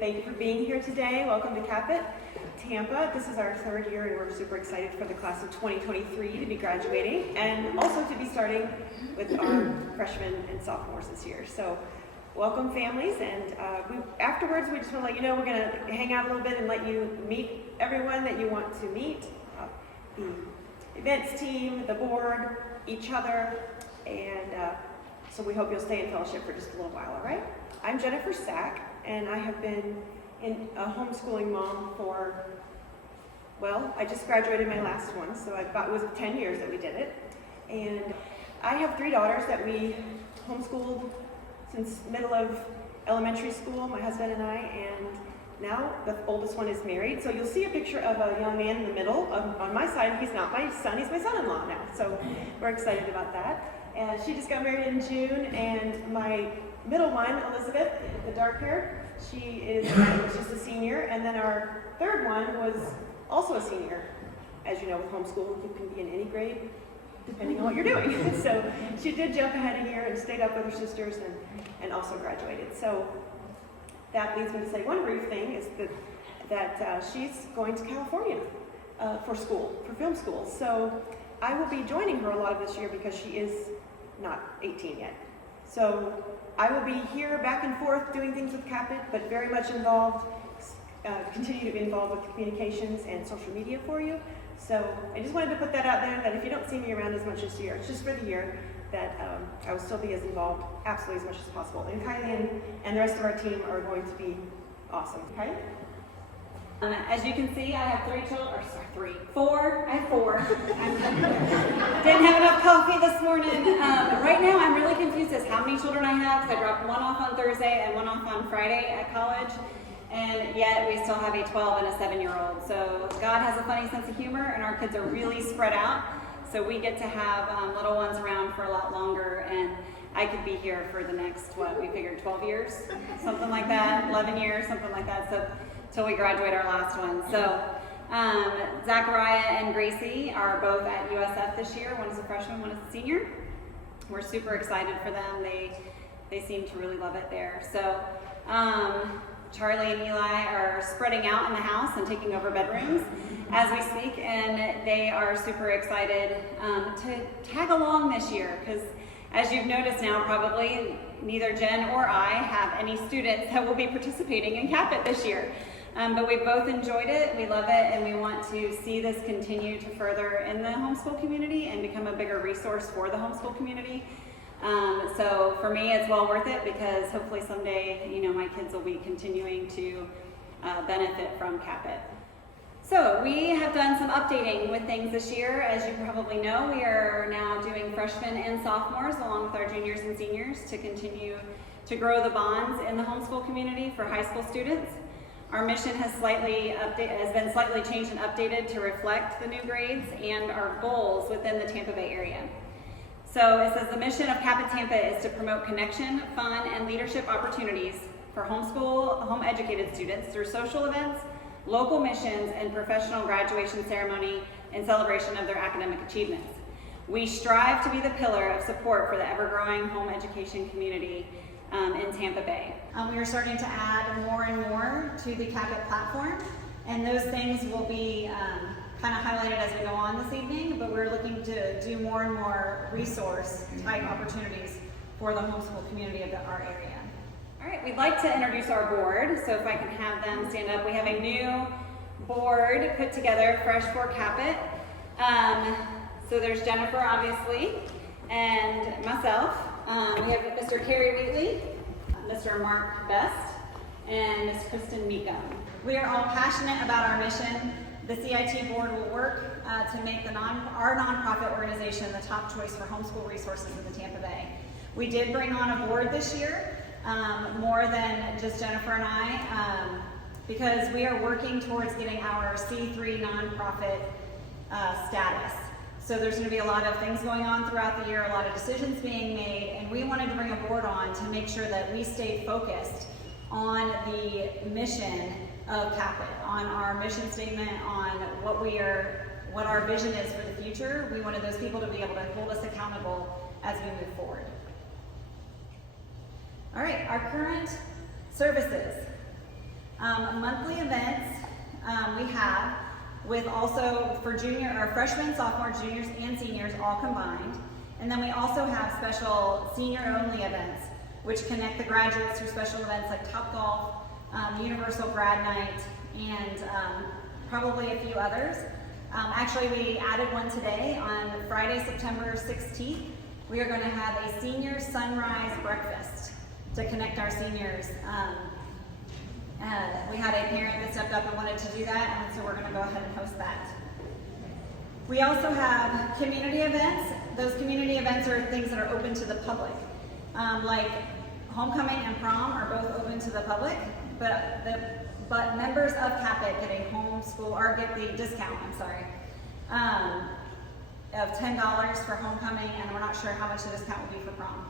Thank you for being here today. Welcome to IT Tampa. This is our third year and we're super excited for the class of 2023 to be graduating and also to be starting with our freshmen and sophomores this year. So welcome families, and afterwards we just want to let you know we're going to hang out a little bit and let you meet everyone that you want to meet, the events team, the board, each other, and so we hope you'll stay in fellowship for just a little while, all right? I'm Jennifer Sack, and I have been a homeschooling mom for, well, I just graduated my last one, so it was 10 years that we did it. And I have 3 daughters that we homeschooled since middle of elementary school, my husband and I, and now the oldest one is married. So you'll see a picture of a young man in the middle. On my side, he's not my son, he's my son-in-law now. So we're excited about that. And she just got married in June, and my middle one, Elizabeth, the dark hair, she's a senior, and then our third one was also a senior. As you know, with homeschool, you can be in any grade depending on what you're doing. So she did jump ahead a year and stayed up with her sisters and also graduated. So that leads me to say one brief thing is that she's going to California for film school. So I will be joining her a lot of this year because she is not 18 yet. So I will be here back and forth doing things with Capit, but very much involved, continue to be involved with communications and social media for you. So I just wanted to put that out there, that if you don't see me around as much this year, it's just for the year, that I will still be as involved absolutely as much as possible. And Kylie and the rest of our team are going to be awesome, okay? As you can see, I have 4. I have 4. Didn't have enough coffee this morning. Right now, I'm really confused as how many children I have, because I dropped one off on Thursday and one off on Friday at college, and yet we still have a 12 and a 7-year-old. So God has a funny sense of humor, and our kids are really spread out. So we get to have little ones around for a lot longer, and I could be here for the next, we figured 12 years, something like that, 11 years, something like that. So till we graduate our last one. So Zachariah and Gracie are both at USF this year. One is a freshman, one is a senior. We're super excited for them. They seem to really love it there. So Charlie and Eli are spreading out in the house and taking over bedrooms as we speak, and they are super excited to tag along this year, because as you've noticed now, probably neither Jen or I have any students that will be participating in Capit this year. But we've both enjoyed it, we love it, and we want to see this continue to further in the homeschool community and become a bigger resource for the homeschool community. So for me, it's well worth it, because hopefully someday, my kids will be continuing to benefit from Capit. So we have done some updating with things this year. As you probably know, we are now doing freshmen and sophomores along with our juniors and seniors to continue to grow the bonds in the homeschool community for high school students. Our mission has been slightly changed and updated to reflect the new grades and our goals within the Tampa Bay area. So it says the mission of Capit Tampa is to promote connection, fun, and leadership opportunities for home-educated students through social events, local missions, and professional graduation ceremony in celebration of their academic achievements. We strive to be the pillar of support for the ever-growing home education community in Tampa Bay. We are starting to add more and more to the Capit platform, and those things will be kind of highlighted as we go on this evening, but we're looking to do more and more resource type opportunities for the homeschool community of our area. All right, we'd like to introduce our board, so if I can have them stand up. We have a new board put together, fresh for Capit. So there's Jennifer, obviously, and myself. We have Mr. Kerry Wheatley, Mr. Mark Best, and Ms. Kristen Meekum. We are all passionate about our mission. The CIT board will work to make our nonprofit organization the top choice for homeschool resources in the Tampa Bay. We did bring on a board this year more than just Jennifer and I, because we are working towards getting our C3 nonprofit status. So there's going to be a lot of things going on throughout the year, a lot of decisions being made, and we wanted to bring a board on to make sure that we stayed focused on the mission of Capit, on our mission statement, on what our vision is for the future. We wanted those people to be able to hold us accountable as we move forward. All right, our current services. Monthly events we have with also for freshmen, sophomores, juniors, and seniors all combined. And then we also have special senior-only events, which connect the graduates through special events like Top Golf, Universal Grad Night, and probably a few others. Actually, we added one today on Friday, September 16th. We are going to have a senior sunrise breakfast to connect our seniors. We had a parent that stepped up and wanted to do that, and so we're going to go ahead and host that. We also have community events. Those community events are things that are open to the public. Like homecoming and prom are both open to the public, but members of Capit get a homeschool, or get the discount, of $10 for homecoming, and we're not sure how much the discount will be for prom.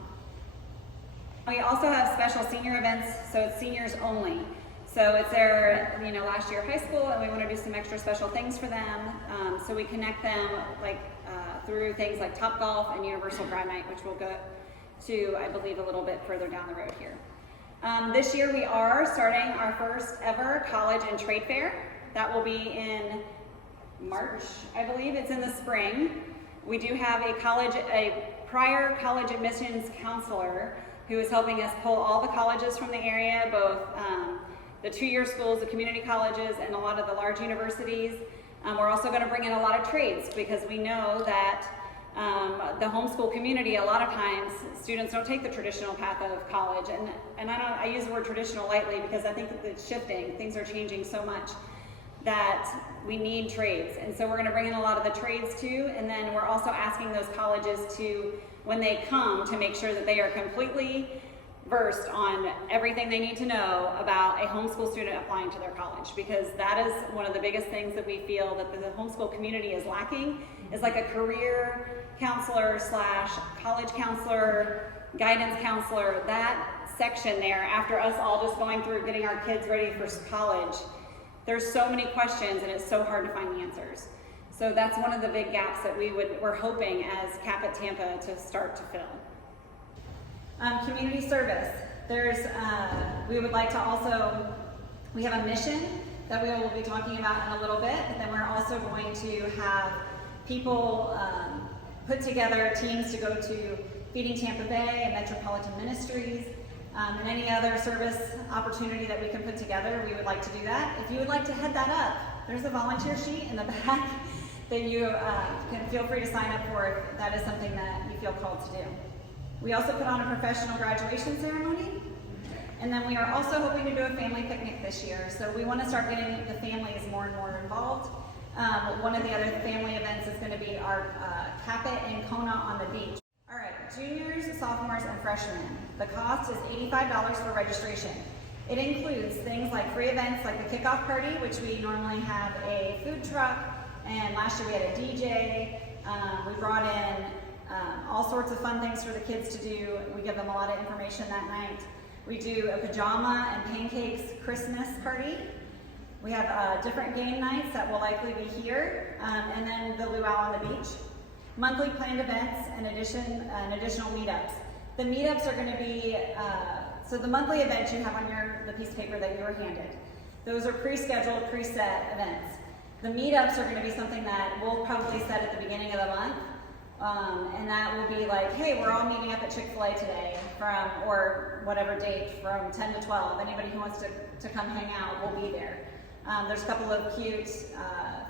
We also have special senior events, so it's seniors only. So it's their, last year of high school, and we want to do some extra special things for them. So we connect them through things like Top Golf and Universal Grad Night, which we'll go to, I believe, a little bit further down the road here. This year we are starting our first ever college and trade fair. That will be in March, I believe. It's in the spring. We do have a prior college admissions counselor who is helping us pull all the colleges from the area, both the two-year schools, the community colleges, and a lot of the large universities. We're also going to bring in a lot of trades, because we know that the homeschool community, a lot of times students don't take the traditional path of college, and I use the word traditional lightly because I think that it's shifting. Things are changing so much that we need trades, and so we're going to bring in a lot of the trades too. And then we're also asking those colleges to, when they come, to make sure that they are completely versed on everything they need to know about a homeschool student applying to their college, because that is one of the biggest things that we feel that the homeschool community is lacking, is like a career counselor / college counselor, guidance counselor, that section there after us all just going through getting our kids ready for college. There's so many questions and it's so hard to find the answers. So that's one of the big gaps that we're hoping as Capit Tampa to start to fill. Community service. We would like to also, we have a mission that we will be talking about in a little bit, but then we're also going to have people put together teams to go to Feeding Tampa Bay and Metropolitan Ministries, and any other service opportunity that we can put together. We would like to do that. If you would like to head that up, there's a volunteer sheet in the back that you can feel free to sign up for if that is something that you feel called to do. We also put on a professional graduation ceremony, and then we are also hoping to do a family picnic this year. So we want to start getting the families more and more involved. One of the other family events is going to be our Capit and Kona on the beach. All right, juniors, sophomores, and freshmen. The cost is $85 for registration. It includes things like free events like the kickoff party, which we normally have a food truck, and last year we had a DJ. We brought in all sorts of fun things for the kids to do. We give them a lot of information that night. We do a pajama and pancakes Christmas party. We have different game nights that will likely be here, and then the luau on the beach. Monthly planned events and additional meetups. The meetups are going to be, so the monthly events you have on the piece of paper that you were handed. Those are pre-scheduled, preset events. The meetups are going to be something that we'll probably set at the beginning of the month. And that will be like, hey, we're all meeting up at Chick-fil-A today or whatever date, from 10 to 12. Anybody who wants to come hang out will be there. There's a couple of cute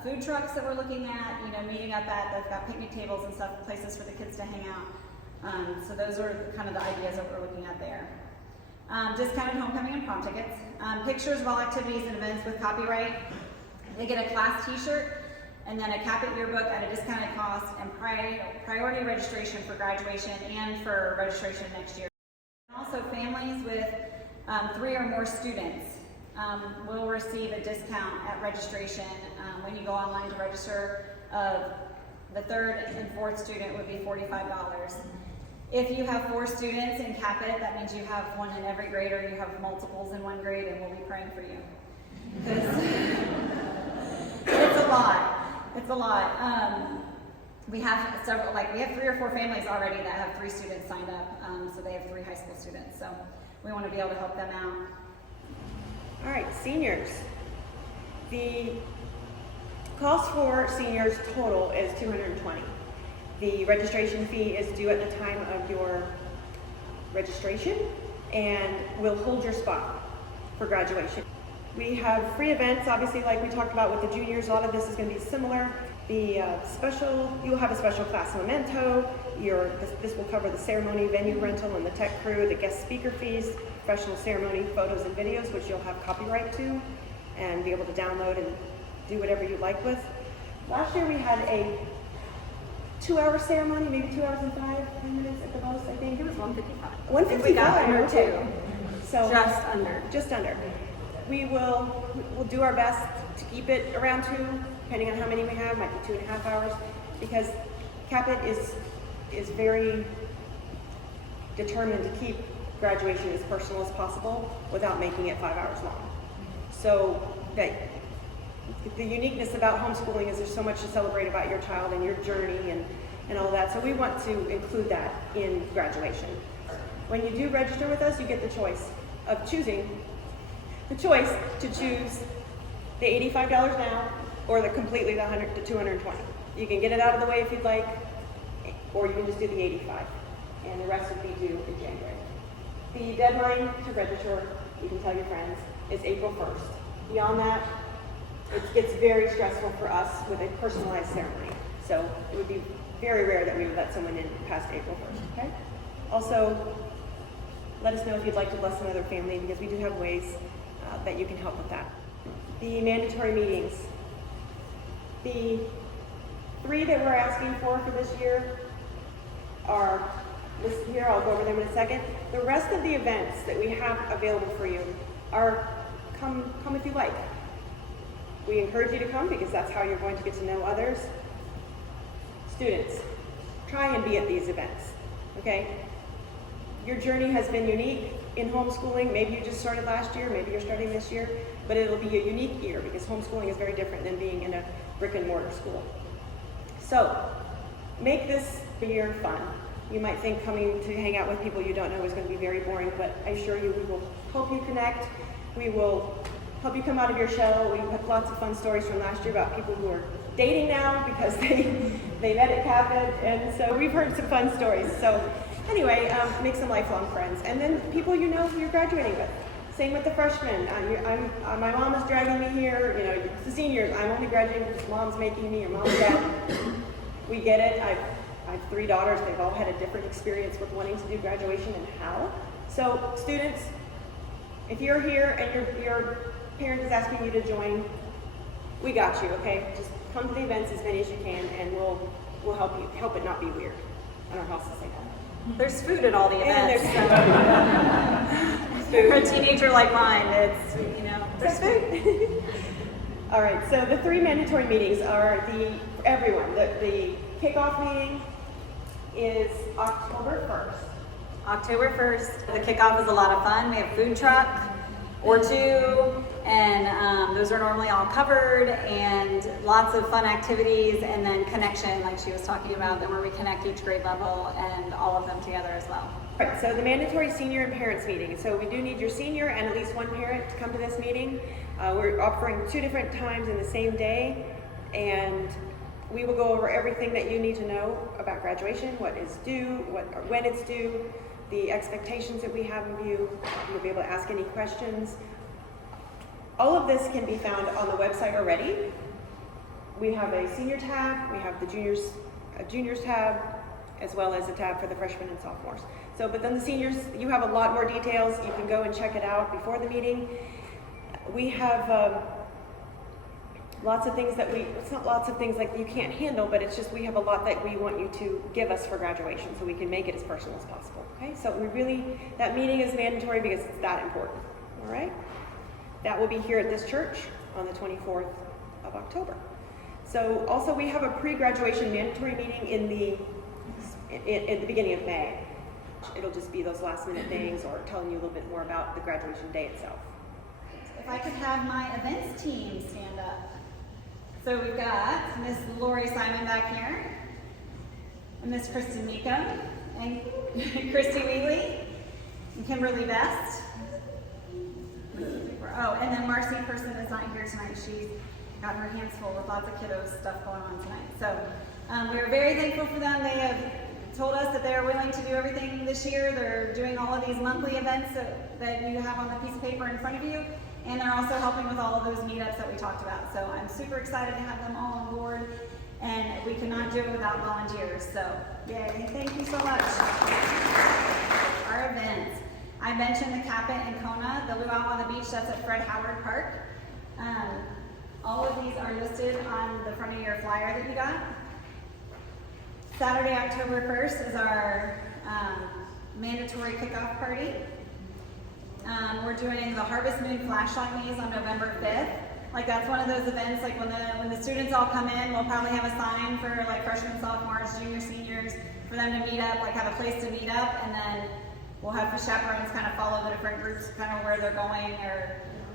food trucks that we're looking at, meeting up at. They've got picnic tables and stuff, places for the kids to hang out. So those are kind of the ideas that we're looking at there. Discounted homecoming and prom tickets. Pictures of all activities and events with copyright. They get a class t-shirt, and then a Capit yearbook at a discounted cost, and priority registration for graduation and for registration next year. Also So families with 3 or more students will receive a discount at registration. When you go online to register, the 3rd and 4th student would be $45. If you have 4 students in Capit, that means you have 1 in every grade, or you have multiples in 1 grade, and we'll be praying for you. It's a lot. It's a lot. We have several, like we have 3 or 4 families already that have 3 students signed up, so they have 3 high school students. So we want to be able to help them out. All right, seniors. The cost for seniors total is $220. The registration fee is due at the time of your registration, and we'll hold your spot for graduation. We have free events, obviously, like we talked about with the juniors. A lot of this is going to be similar. You'll have a special class memento. This will cover the ceremony, venue rental, and the tech crew, the guest speaker fees, professional ceremony photos and videos, which you'll have copyright to and be able to download and do whatever you like with. Last year we had a 2-hour ceremony, maybe 2 hours and 5 minutes at the most, I think. It was 155. 155. We got under okay. 2. So Just under. Just under. We'll do our best to keep it around 2, depending on how many we have. Might be 2.5 hours, because Capit is very determined to keep graduation as personal as possible without making it 5 hours long. So that the uniqueness about homeschooling is there's so much to celebrate about your child and your journey and all that. So we want to include that in graduation. When you do register with us, you get the choice to choose the $85 now, or completely the $220. You can get it out of the way if you'd like, or you can just do the $85, and the rest would be due in January. The deadline to register, you can tell your friends, is April 1st. Beyond that, it gets very stressful for us with a personalized ceremony. So it would be very rare that we would let someone in past April 1st, okay? Also, let us know if you'd like to bless another family, because we do have ways that you can help with that. The mandatory meetings. The 3 that we're asking for this year are listed here. I'll go over them in a second. The rest of the events that we have available for you are come if you like. We encourage you to come because that's how you're going to get to know others. Students, try and be at these events, okay? Your journey has been unique in homeschooling. Maybe you just started last year, maybe you're starting this year, but it'll be a unique year because homeschooling is very different than being in a brick and mortar school. So, make this year fun. You might think coming to hang out with people you don't know is going to be very boring, but I assure you we will help you connect. We will help you come out of your shell. We have lots of fun stories from last year about people who are dating now because they met at Capit, and so we've heard some fun stories. So anyway, make some lifelong friends, and then people you know who you're graduating with. Same with the freshmen. My mom is dragging me here. You know, the seniors. I'm only graduating because mom's making me, or mom's dad. We get it. I have 3 daughters. They've all had a different experience with wanting to do graduation and how. So students, if you're here and your parent is asking you to join, we got you, okay? Just come to the events as many as you can, and we'll help it not be weird. I don't know how else to say that. There's food at all the events. And So for a teenager like mine, it's, there's food. All right, so the 3 mandatory meetings are everyone. The kickoff meeting is October 1st. October 1st. The kickoff is a lot of fun. We have food truck or 2, and those are normally all covered, and lots of fun activities, and then connection, like she was talking about, then where we connect each grade level and all of them together as well. All right, so the mandatory senior and parents meeting. So we do need your senior and at least 1 parent to come to this meeting. We're offering 2 different times in the same day, and we will go over everything that you need to know about graduation, what is due, when it's due, the expectations that we have of you. You'll be able to ask any questions. All of this can be found on the website already. We have a senior tab, we have the juniors tab, as well as a tab for the freshmen and sophomores. So, but then the seniors, you have a lot more details. You can go and check it out before the meeting. We have lots of things that it's not lots of things like you can't handle, but it's just we have a lot that we want you to give us for graduation so we can make it as personal as possible, okay? So that meeting is mandatory because it's that important, all right? That will be here at this church on the 24th of October. So also we have a pre-graduation mandatory meeting at the beginning of May. It'll just be those last minute things or telling you a little bit more about the graduation day itself. If I could have my events team stand up. So we've got Miss Lori Simon back here, and Miss Kristen Meekum, and Christy Wheatley, and Kimberly Best. Oh, and then Marcy Person is not here tonight. She's got her hands full with lots of kiddos stuff going on tonight. So we are very thankful for them. They have told us that they're willing to do everything this year. They're doing all of these monthly events that you have on the piece of paper in front of you. And they're also helping with all of those meetups that we talked about. So I'm super excited to have them all on board. And we cannot do it without volunteers. So yay, thank you so much. Our events. I mentioned the Capit and Kona, the Luau on the Beach, that's at Fred Howard Park. All of these are listed on the front of your flyer that you got. Saturday, October 1st is our mandatory kickoff party. We're doing the Harvest Moon Flashlight Maze on November 5th. Like that's one of those events, like when the students all come in, we'll probably have a sign for like freshmen, sophomores, juniors, seniors, for them to meet up, like have a place to meet up, and then we'll have the chaperones kind of follow the different groups, kind of where they're going.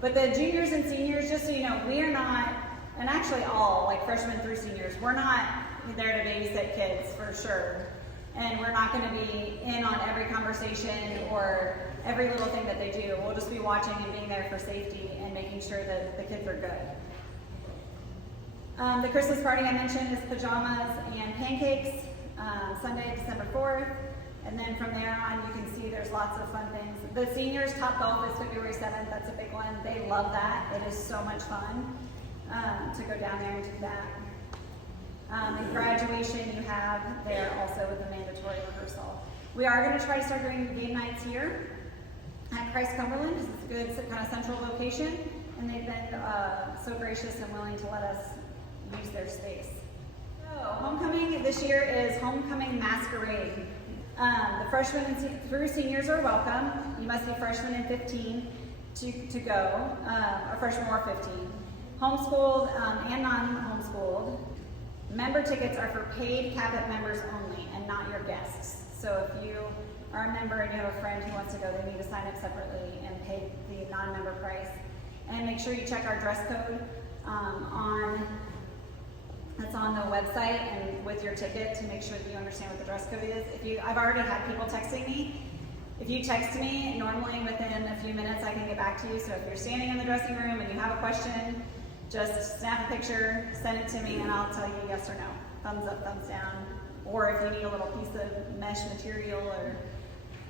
But the juniors and seniors, just so you know, we are not, and actually all, like freshmen through seniors, we're not there to babysit kids for sure. And we're not going to be in on every conversation or every little thing that they do. We'll just be watching and being there for safety and making sure that the kids are good. The Christmas party I mentioned is pajamas and pancakes, Sunday, December 4th. And then from there on, you can see there's lots of fun things. The seniors top golf is February 7th. That's a big one. They love that. It is so much fun to go down there and do that. In graduation, you have there also with the mandatory rehearsal. We are going to try to start doing game nights here at Christ Cumberland. It's a good kind of central location, and they've been so gracious and willing to let us use their space. So, homecoming this year is Homecoming Masquerade. The freshmen through seniors are welcome. You must be freshmen and 15 to go, or freshmen or 15. Homeschooled and non-homeschooled. Member tickets are for paid Capit members only and not your guests. So if you are a member and you have a friend who wants to go, they need to sign up separately and pay the non-member price. And make sure you check our dress code that's on the website and with your ticket to make sure that you understand what the dress code is. I've already had people texting me. If you text me, normally within a few minutes I can get back to you. So if you're standing in the dressing room and you have a question, just snap a picture, send it to me, and I'll tell you yes or no. Thumbs up, thumbs down. Or if you need a little piece of mesh material. Or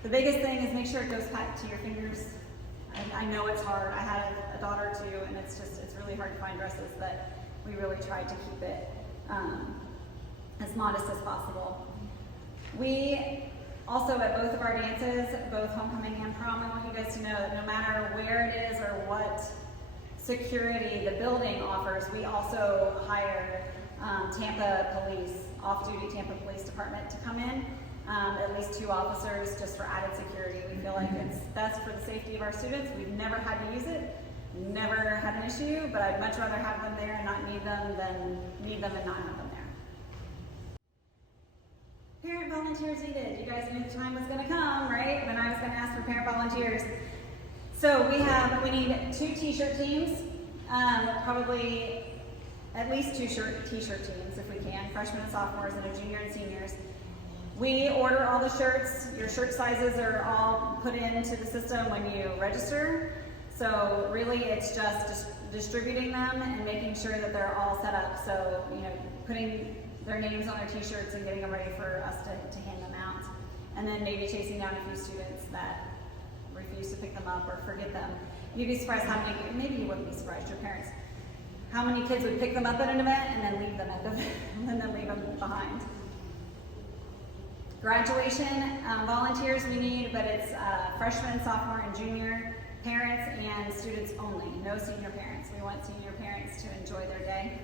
the biggest thing is make sure it goes tight to your fingers. I know it's hard. I had a daughter too, and it's really hard to find dresses, but we really tried to keep it as modest as possible. We also, at both of our dances, both homecoming and prom, I want you guys to know that no matter where it is or what security the building offers, we also hire Tampa Police, off-duty Tampa Police Department to come in, at least 2 officers just for added security. We feel like it's best for the safety of our students. We've never had to use it, never had an issue, but I'd much rather have them there and not need them than need them and not have them there. Parent volunteers needed. You guys knew the time was going to come, right? When I was going to ask for parent volunteers. So we need 2 t-shirt teams, probably at least 2 t-shirt teams if we can, freshmen and sophomores and a junior and seniors. We order all the shirts. Your shirt sizes are all put into the system when you register. So really it's just distributing them and making sure that they're all set up. So, putting their names on their t-shirts and getting them ready for us to hand them out. And then maybe chasing down a few students that refuse to pick them up or forget them. You'd be surprised how many, maybe you wouldn't be surprised, your parents, how many kids would pick them up at an event and then leave them at the and then leave them behind. Graduation volunteers we need, but it's freshman, sophomore, and junior parents and students only, no senior parents. We want senior parents to enjoy their day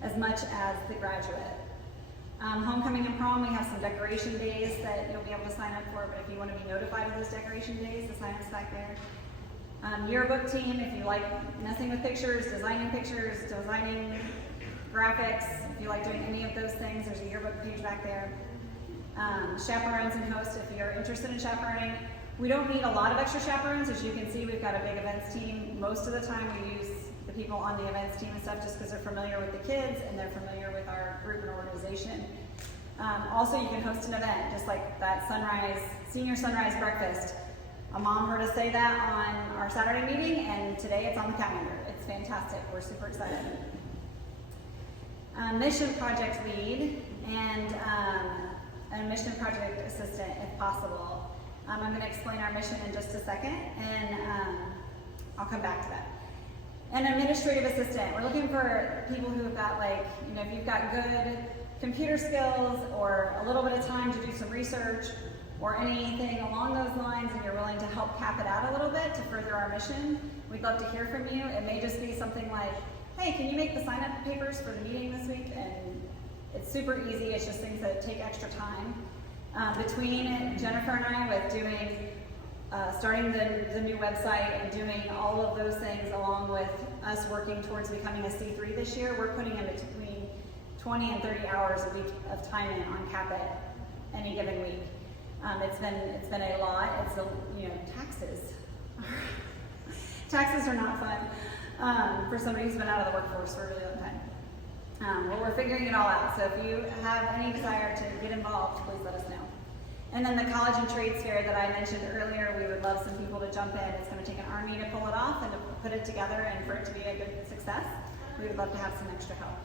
as much as the graduate. Homecoming and prom, we have some decoration days that you'll be able to sign up for, but if you want to be notified of those decoration days, the sign-up's back there. Yearbook team, if you like messing with pictures, designing graphics, if you like doing any of those things, there's a yearbook page back there. Chaperones and hosts, if you're interested in chaperoning. We don't need a lot of extra chaperones. As you can see, we've got a big events team. Most of the time we use the people on the events team and stuff just because they're familiar with the kids and they're familiar with our group and organization. Also, you can host an event, just like that senior sunrise breakfast. A mom heard us say that on our Saturday meeting, and today it's on the calendar. It's fantastic. We're super excited. Mission project lead and a mission project assistant, if possible. I'm going to explain our mission in just a second, and I'll come back to that. An administrative assistant. We're looking for people who have got, like, if you've got good computer skills or a little bit of time to do some research or anything along those lines, and you're willing to help cap it out a little bit to further our mission, we'd love to hear from you. It may just be something like, hey, can you make the sign-up papers for the meeting this week? And it's super easy. It's just things that take extra time. Between Jennifer and I with doing, starting the new website and doing all of those things, along with us working towards becoming a C3 this year, we're putting in between 20 and 30 hours a week of time in on Capit any given week. It's been a lot. It's taxes. Taxes are not fun for somebody who's been out of the workforce for a really long time. Well, we're figuring it all out. So if you have any desire to get involved, please let us know. And then the college and trades fair that I mentioned earlier, we would love some people to jump in. It's going to take an army to pull it off and to put it together, and for it to be a good success, we would love to have some extra help.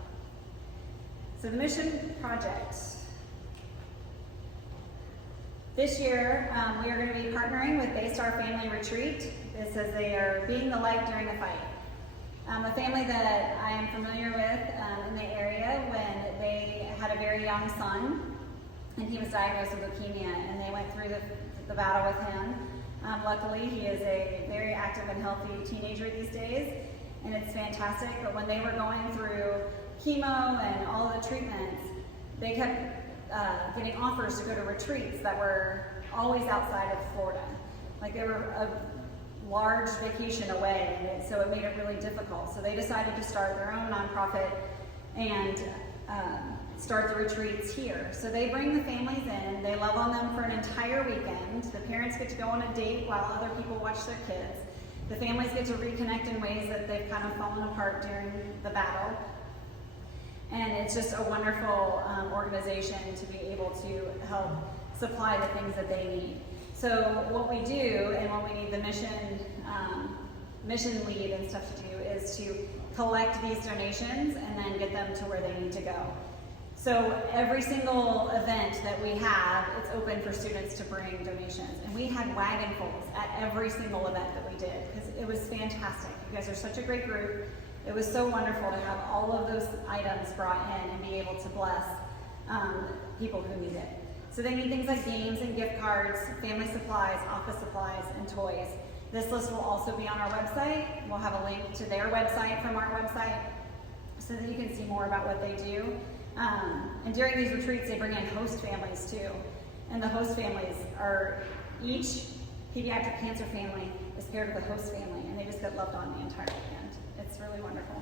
So the mission project. This year, we are going to be partnering with Baystar Family Retreat. It says they are being the light during the fight. A family that I am familiar with in the area, when they had a very young son, and he was diagnosed with leukemia, and they went through the battle with him. Luckily, he is a very active and healthy teenager these days, and it's fantastic. But when they were going through chemo and all of the treatments, they kept getting offers to go to retreats that were always outside of Florida. Like, they were a large vacation away, and so it made it really difficult. So they decided to start their own nonprofit and start the retreats here. So they bring the families in, they love on them for an entire weekend. The parents get to go on a date while other people watch their kids. The families get to reconnect in ways that they've kind of fallen apart during the battle. And it's just a wonderful organization to be able to help supply the things that they need. So what we do, and what we need the mission lead and stuff to do, is to collect these donations and then get them to where they need to go. So every single event that we have, it's open for students to bring donations. And we had wagonfuls at every single event that we did, because it was fantastic. You guys are such a great group. It was so wonderful to have all of those items brought in and be able to bless people who need it. So they need things like games and gift cards, family supplies, office supplies, and toys. This list will also be on our website. We'll have a link to their website from our website so that you can see more about what they do. And during these retreats, they bring in host families too. And the host families are, each pediatric cancer family is paired with a host family, and they just get loved on the entire weekend. It's really wonderful.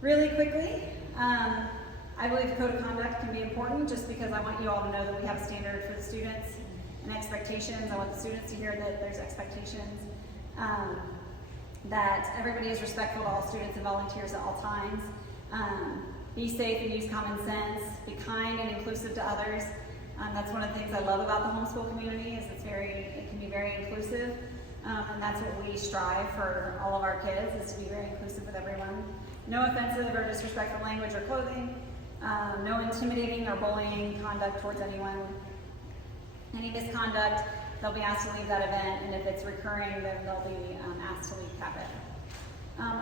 Really quickly, I believe the code of conduct can be important, just because I want you all to know that we have a standard for the students and expectations. I want the students to hear that there's expectations, that everybody is respectful to all students and volunteers at all times. Be safe and use common sense. Be kind and inclusive to others. That's one of the things I love about the homeschool community, is it can be very inclusive. And that's what we strive for all of our kids, is to be very inclusive with everyone. No offensive or disrespectful language or clothing. No intimidating or bullying conduct towards anyone. Any misconduct, they'll be asked to leave that event, and if it's recurring, then they'll be asked to leave Capit.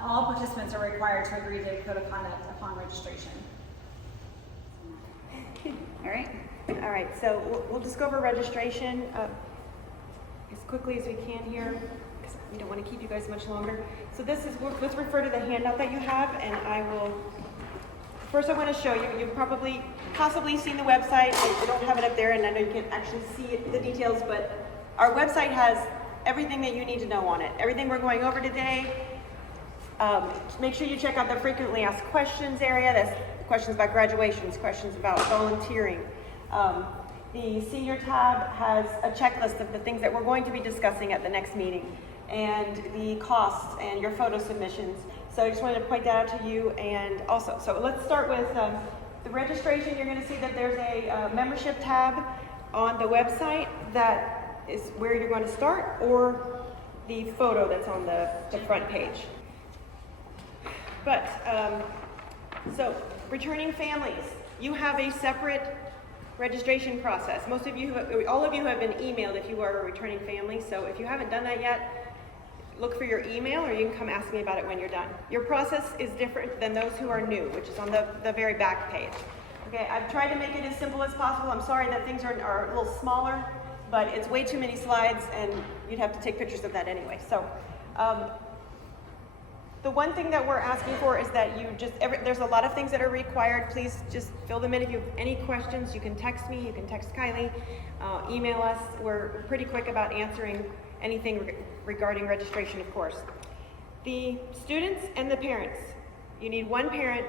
All participants are required to agree to the code of conduct upon registration. All right, so we'll just go over registration. as quickly as we can here, because we don't want to keep you guys much longer. So let's refer to the handout that you have, and first I want to show you, you've possibly seen the website. I don't have it up there, and I know you can actually see the details, but our website has everything that you need to know on it. Everything we're going over today. Make sure you check out the frequently asked questions area. That's questions about graduations, questions about volunteering. The senior tab has a checklist of the things that we're going to be discussing at the next meeting, and the costs and your photo submissions. So I just wanted to point that out to you. And also, so let's start with the registration. You're going to see that there's a membership tab on the website that is where you're going to start, or the photo that's on the front page. But, so returning families, you have a separate registration process. All of you have been emailed if you are a returning family. So if you haven't done that yet, look for your email, or you can come ask me about it when you're done. Your process is different than those who are new, which is on the very back page. Okay, I've tried to make it as simple as possible. I'm sorry that things are a little smaller, but it's way too many slides, and you'd have to take pictures of that anyway. So the one thing that we're asking for is that there's a lot of things that are required. Please just fill them in. If you have any questions, you can text me, you can text Kylie, email us. We're pretty quick about answering anything regarding registration, of course. The students and the parents. You need one parent,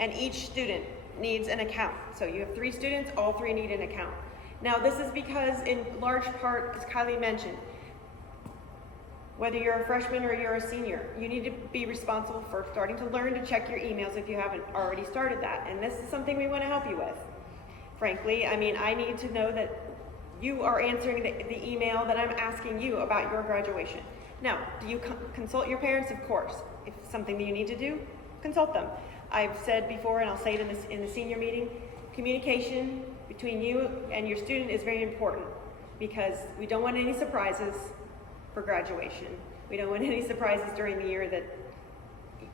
and each student needs an account. So you have 3 students, all 3 need an account. Now this is because in large part, as Kylie mentioned, whether you're a freshman or you're a senior, you need to be responsible for starting to learn to check your emails if you haven't already started that. And this is something we want to help you with. Frankly, I mean, I need to know that you are answering the email that I'm asking you about your graduation. Now, do you consult your parents? Of course. If it's something that you need to do, consult them. I've said before, and I'll say it in the senior meeting, communication between you and your student is very important, because we don't want any surprises for graduation. We don't want any surprises during the year that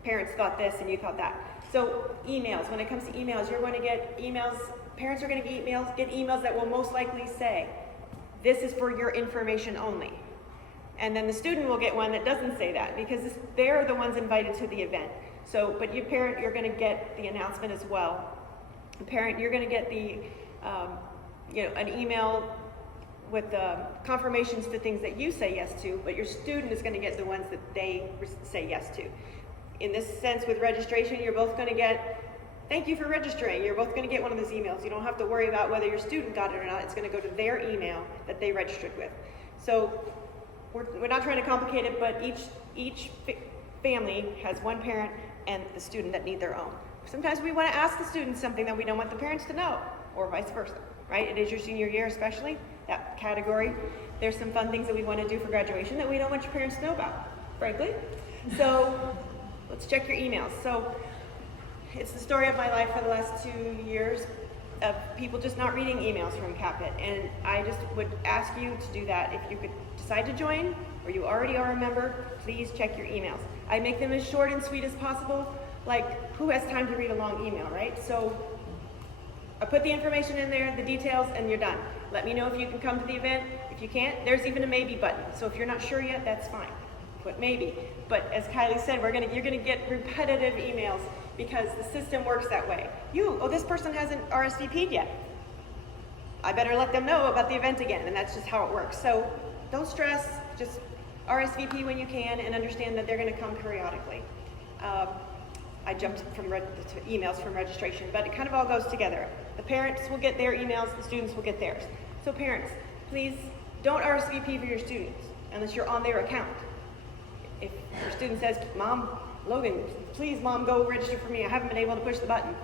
parents thought this and you thought that. So emails, when it comes to emails, you're going to get emails, parents are going to get emails that will most likely say, this is for your information only. And then the student will get one that doesn't say that, because they're the ones invited to the event. So, but you parent, you're going to get the announcement as well. Parent, you're going to get an email with confirmations to things that you say yes to, but your student is going to get the ones that they say yes to. In this sense, with registration, you're both going to get, thank you for registering. You're both going to get one of those emails. You don't have to worry about whether your student got it or not. It's going to go to their email that they registered with. So we're not trying to complicate it, but each family has one parent and the student that need their own. Sometimes we want to ask the students something that we don't want the parents to know, or vice versa, right? It is your senior year especially, that category. There's some fun things that we want to do for graduation that we don't want your parents to know about, frankly. So let's check your emails. So it's the story of my life for the last 2 years of people just not reading emails from Capit. And I just would ask you to do that. If you could decide to join, or you already are a member, please check your emails. I make them as short and sweet as possible. Like, who has time to read a long email, right? So I put the information in there, the details, and you're done. Let me know if you can come to the event. If you can't, there's even a maybe button. So if you're not sure yet, that's fine. Put maybe. But as Kylie said, you're gonna get repetitive emails, because the system works that way. This person hasn't RSVP'd yet. I better let them know about the event again, and that's just how it works. So don't stress, just RSVP when you can, and understand that they're gonna come periodically. I jumped to emails from registration, but it kind of all goes together. The parents will get their emails, the students will get theirs. So parents, please don't RSVP for your students unless you're on their account. If your student says, Mom, Logan, please Mom, go register for me. I haven't been able to push the button.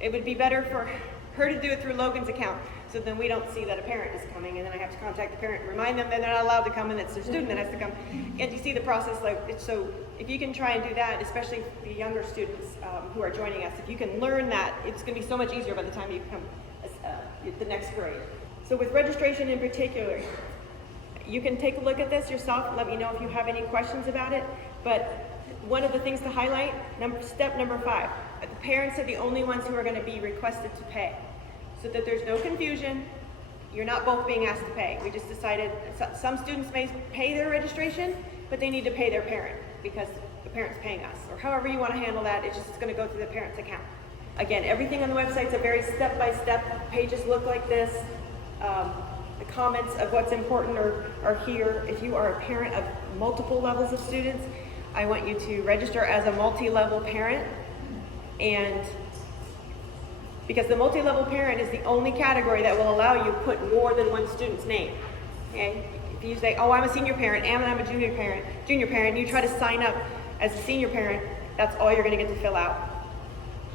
It would be better for her to do it through Logan's account, so then we don't see that a parent is coming, and then I have to contact the parent and remind them that they're not allowed to come, and it's their student that has to come. And you see the process, so if you can try and do that, especially the younger students who are joining us, if you can learn that, it's going to be so much easier by the time you come the next grade. So with registration in particular, you can take a look at this yourself. Let me know if you have any questions about it. But one of the things to highlight, step number 5, the parents are the only ones who are going to be requested to pay. So that there's no confusion, You're not both being asked to pay. We just decided some students may pay their registration, but they need to pay their parent because the parent's paying us. Or however you want to handle that, it's just going to go through the parent's account. Again, everything on the website's a very step-by-step. Pages look like this. The comments of what's important are here. If you are a parent of multiple levels of students, I want you to register as a multi-level parent, and because the multi-level parent is the only category that will allow you to put more than one student's name. Okay? If you say, oh, I'm a senior parent, and I'm a junior parent, you try to sign up as a senior parent, that's all you're going to get to fill out.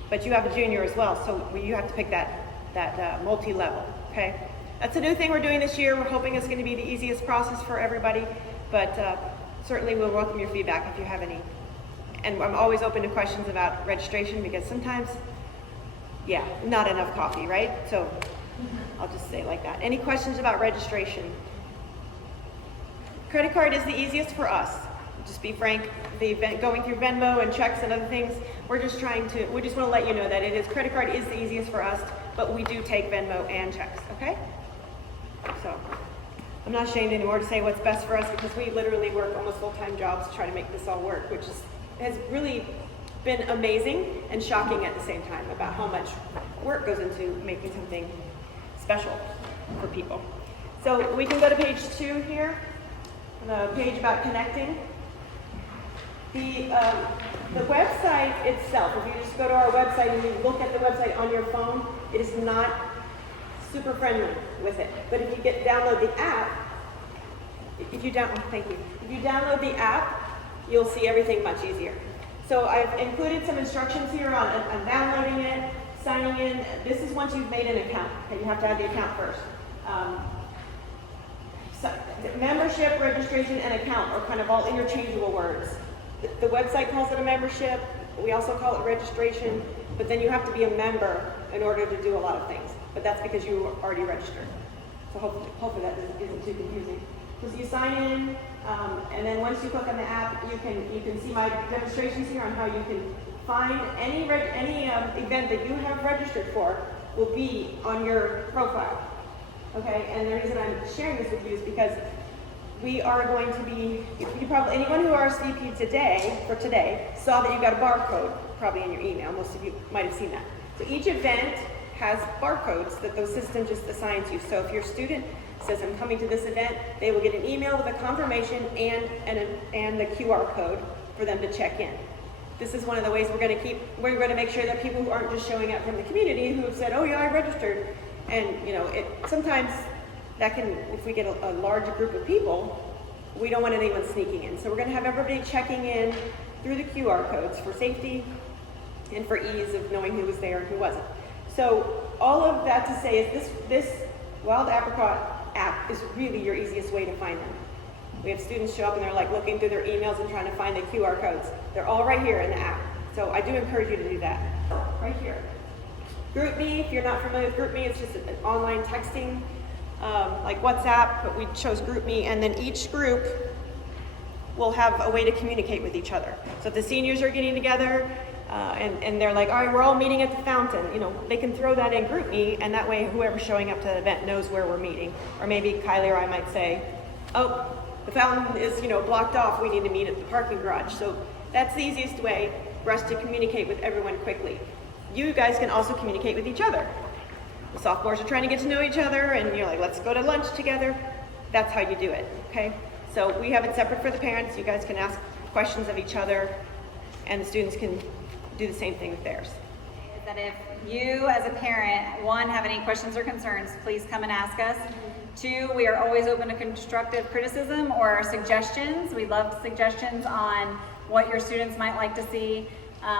But you have a junior as well, so you have to pick that multi-level. Okay? That's a new thing we're doing this year. We're hoping it's going to be the easiest process for everybody, but certainly we'll welcome your feedback if you have any. And I'm always open to questions about registration because sometimes, yeah, not enough coffee, right? So I'll just say it like that. Any questions about registration? Credit card is the easiest for us. Just be frank, going through Venmo and checks and other things, we just want to let you know that credit card is the easiest for us, but we do take Venmo and checks, okay? So I'm not ashamed anymore to say what's best for us because we literally work almost full-time jobs to try to make this all work, which has really been amazing and shocking at the same time about how much work goes into making something special for people. So we can go to page 2 here, the page about connecting. The website itself, if you just go to our website and you look at the website on your phone, it is not super friendly with it. But if you download the app, if you download the app, you'll see everything much easier. So I've included some instructions here on downloading it, signing in. This is once you've made an account. Okay, you have to have the account first. So membership, registration, and account are kind of all interchangeable words. The website calls it a membership. We also call it registration. But then you have to be a member in order to do a lot of things. But that's because you are already registered. So hopefully that isn't too confusing. So you sign in, and then once you click on the app, you can see my demonstrations here on how you can find any event that you have registered for will be on your profile. Okay, and the reason I'm sharing this with you is because we are going to be, anyone who RSVP'd today saw that you got a barcode probably in your email. Most of you might have seen that. So each event has barcodes that the system just assigns you. So if your student says, I'm coming to this event, they will get an email with a confirmation and the QR code for them to check in. This is one of the ways we're going to make sure that people who aren't just showing up from the community who have said, oh yeah, I registered. And sometimes that can, if we get a large group of people, we don't want anyone sneaking in. So we're going to have everybody checking in through the QR codes for safety and for ease of knowing who was there and who wasn't. So all of that to say is this Wild Apricot app is really your easiest way to find them. We have students show up and they're like looking through their emails and trying to find the QR codes. They're all right here in the app. So I do encourage you to do that. Right here. GroupMe, if you're not familiar with GroupMe, it's just an online texting like WhatsApp, but we chose GroupMe, and then each group will have a way to communicate with each other. So if the seniors are getting together and they're like, all right, we're all meeting at the fountain, they can throw that in GroupMe, and that way whoever's showing up to the event knows where we're meeting. Or maybe Kylie or I might say, oh, the fountain is blocked off, we need to meet at the parking garage. So that's the easiest way for us to communicate with everyone quickly. You guys can also communicate with each other. The sophomores are trying to get to know each other, and you're like, let's go to lunch together. That's how you do it, okay? So we have it separate for the parents. You guys can ask questions of each other, and the students can do the same thing with theirs. That if you as a parent, one, have any questions or concerns, please come and ask us. Two, we are always open to constructive criticism or suggestions. We love suggestions on what your students might like to see,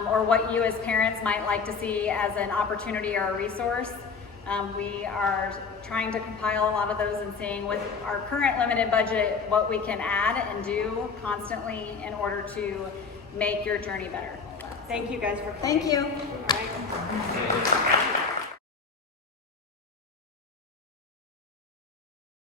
or what you as parents might like to see as an opportunity or a resource. We are trying to compile a lot of those and seeing with our current limited budget what we can add and do constantly in order to make your journey better. Thank you guys for coming. Thank you. All right.